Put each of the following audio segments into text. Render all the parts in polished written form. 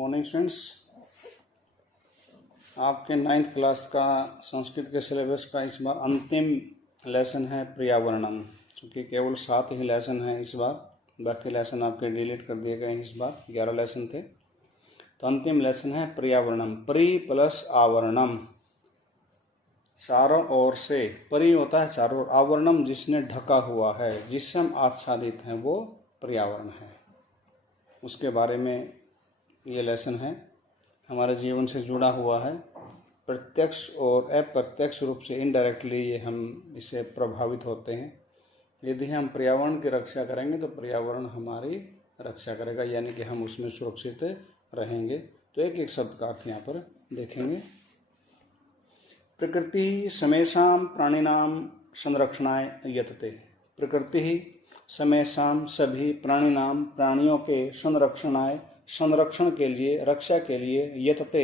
Morning students, आपके 9th class का संस्कृत के सिलेबस का इस बार अंतिम लेसन है पर्यावरणम। चूँकि केवल 7 ही लेसन हैं इस बार, बाकी लेसन आपके डिलीट कर दिए गए हैं। इस बार 11 लेसन थे, तो अंतिम लेसन है पर्यावरणम। परि प्लस आवरणम, चारों ओर से। परि होता है चारों ओर, आवरणम जिसने ढका हुआ है, जिससे हम आच्छादित हैं, वो पर्यावरण है। उसके बारे में ये लेसन है, हमारे जीवन से जुड़ा हुआ है। प्रत्यक्ष और अप्रत्यक्ष रूप से इनडायरेक्टली ये हम इससे प्रभावित होते हैं। यदि हम पर्यावरण की रक्षा करेंगे तो पर्यावरण हमारी रक्षा करेगा, यानी कि हम उसमें सुरक्षित रहेंगे। तो एक एक शब्द का अर्थ यहाँ पर देखेंगे। प्रकृति समेषां प्राणिनां संरक्षणाय यतते। प्रकृति ही समेषां सभी प्राणिनां प्राणियों के संरक्षण के लिए, रक्षा के लिए यतते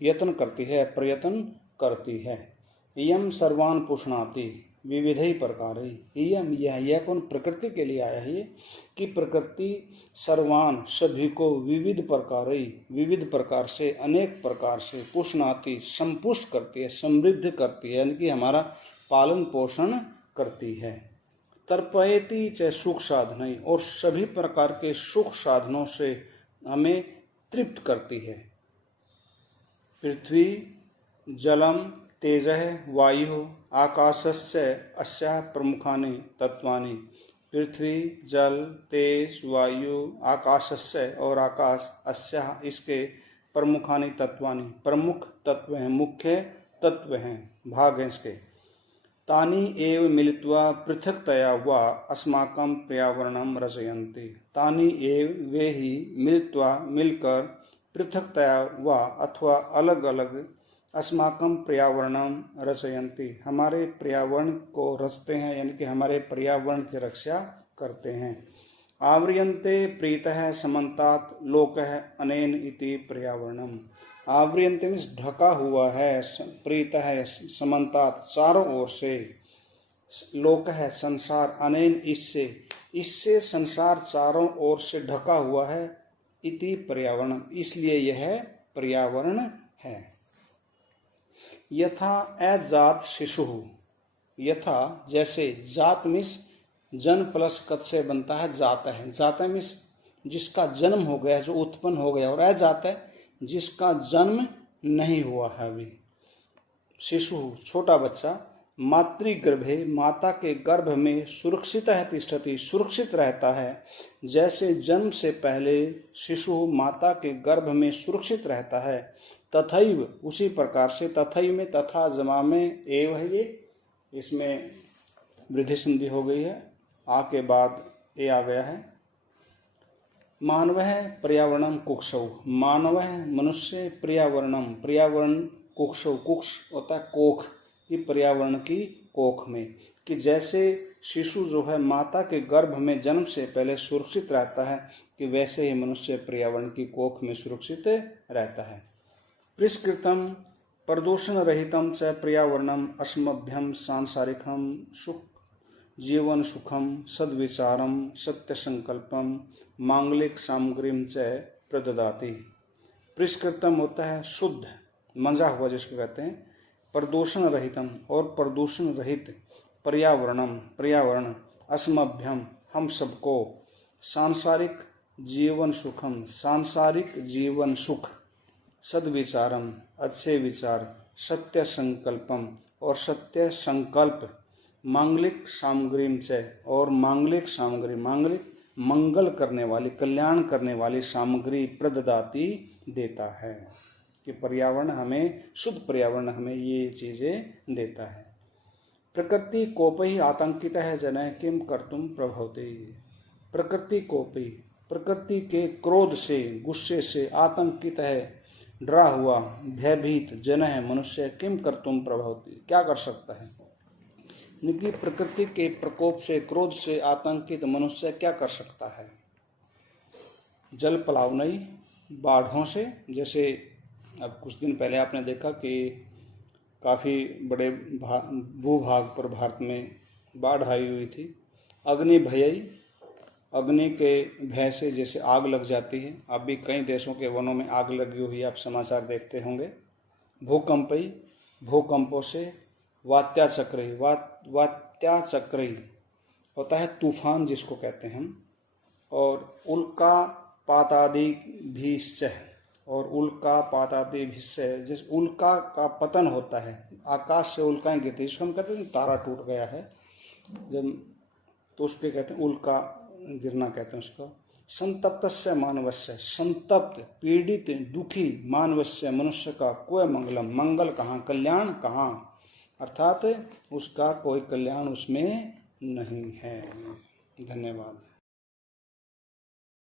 यत्न करती है, प्रयत्न करती है। इयं सर्वान् पुष्णाति विविधै प्रकारै। इयं यह कौन प्रकृति के लिए आया है ये, कि प्रकृति सर्वान सभी को विविध प्रकारै, विविध प्रकार से, अनेक प्रकार से, पुष्णाति संपुष्ट करती है, समृद्ध करती है, यानी कि हमारा पालन पोषण करती है। तर्पयति च सुख साधनै, और सभी प्रकार के सुख साधनों से हमें तृप्त करती है। पृथ्वी जलम तेजः वायु आकाशस्य अस्याः प्रमुखानि तत्वानि। पृथ्वी जल तेज वायु आकाशस्य और आकाश, अस्याः इसके, प्रमुखानि तत्वानि प्रमुख तत्व हैं, मुख्य तत्व हैं, भाग हैं इसके। तानि एव मिलित्वा पृथक्तया वा अस्माकं पर्यावरणं रचयन्ति। तानि एव वे ही, मिलित्वा मिलकर, पृथक्तया वा अथवा अलग अलग, अस्माकं पर्यावरणं रचयन्ति हमारे पर्यावरण को रचते हैं, यानी कि हमारे पर्यावरण की रक्षा करते हैं। आव्रियन्ते प्रीतः समन्तात् लोकः अनेन इति पर्यावरणम। आव्रियन्ते मीन्स ढका हुआ है, प्रीतः समन्तात् चारों ओर से, लोक है संसार, अनेन इससे, इससे संसार चारों ओर से ढका हुआ है, इति पर्यावरण इसलिए यह पर्यावरण है। यथा अजात शिशु, यथा जैसे, जात मीन्स जन प्लस कत से बनता है जात है। जात है मीन्स जिसका जन्म हो गया, जो उत्पन्न हो गया, और अजात है जिसका जन्म नहीं हुआ है अभी। शिशु छोटा बच्चा, मातृगर्भे माता के गर्भ में सुरक्षित है तिष्ठति सुरक्षित रहता है। जैसे जन्म से पहले शिशु माता के गर्भ में सुरक्षित रहता है, तथैव उसी प्रकार से, तथैव में तथा जमा में एव है, ये इसमें वृद्धि संधि हो गई है, आ के बाद ए आ गया है। मानवः पर्यावरणम कुक्षौ, मानवः मनुष्य पर्यावरणम, पर्यावरण कुक्षौ, कुक्ष होता है कोख, कि पर्यावरण की कोख में, कि जैसे शिशु जो है माता के गर्भ में जन्म से पहले सुरक्षित रहता है, कि वैसे ही मनुष्य पर्यावरण की कोख में सुरक्षित रहता है। परिष्कृतम प्रदूषण रहितम च पर्यावरणम अस्मभ्यम सांसारिकम सुख जीवन सुखम सद्विचारम सत्य संकल्पम मांगलिक सामग्रीम च प्रददाति। परिष्कृतम होता है शुद्ध, मंजा हुआ जिसको कहते हैं। प्रदूषण रहितम, और प्रदूषण रहित, पर्यावरणम पर्यावरण, अस्मभ्यम हम सबको, सांसारिक जीवन सुखम सांसारिक जीवन सुख, सद्विचारम अच्छे विचार, सत्य संकल्पम और सत्य संकल्प, मांगलिक सामग्रीम से, और मांगलिक सामग्री, मांगलिक मंगल करने वाली, कल्याण करने वाली सामग्री, प्रददाति देता है, कि पर्यावरण हमें, शुद्ध पर्यावरण हमें ये चीजें देता है। प्रकृति कोपहि आतंकित है जनः किम कर्तुम प्रभवति। प्रकृति कोपि, प्रकृति के क्रोध से, गुस्से से, आतंकित है डरा हुआ, भयभीत, जनः मनुष्य, किम कर्तुम प्रभवति क्या कर सकता है, यानी प्रकृति के प्रकोप से, क्रोध से आतंकित मनुष्य क्या कर सकता है। जल प्लावनई, बाढ़ों से, जैसे अब कुछ दिन पहले आपने देखा कि काफ़ी बड़े भूभाग पर भारत में बाढ़ आई हुई थी। अग्नि भयई, अग्नि के भय से जैसे आग लग जाती है, अब भी कई देशों के वनों में आग लगी हुई आप समाचार देखते होंगे। भूकंपई, भूकंपों से। वात्या चक्री, वात्या चक्री होता है तूफान जिसको कहते हैं हम। और उल्का पातादि भीष्य, और उल्का पातादि भीष्य, जिस उल्का का पतन होता है, आकाश से उल्काएं गिरती है, जिसको हम कहते हैं तारा टूट गया है जब, तो उसके कहते हैं उल्का गिरना कहते हैं उसको। संतप्तस्य मानवस्य, संतप्त, पीड़ित, दुखी मानवस्य, मनुष्य का कोई मंगलम, मंगल कहाँ, कल्याण कहाँ, अर्थात उसका कोई कल्याण उसमें नहीं है। धन्यवाद।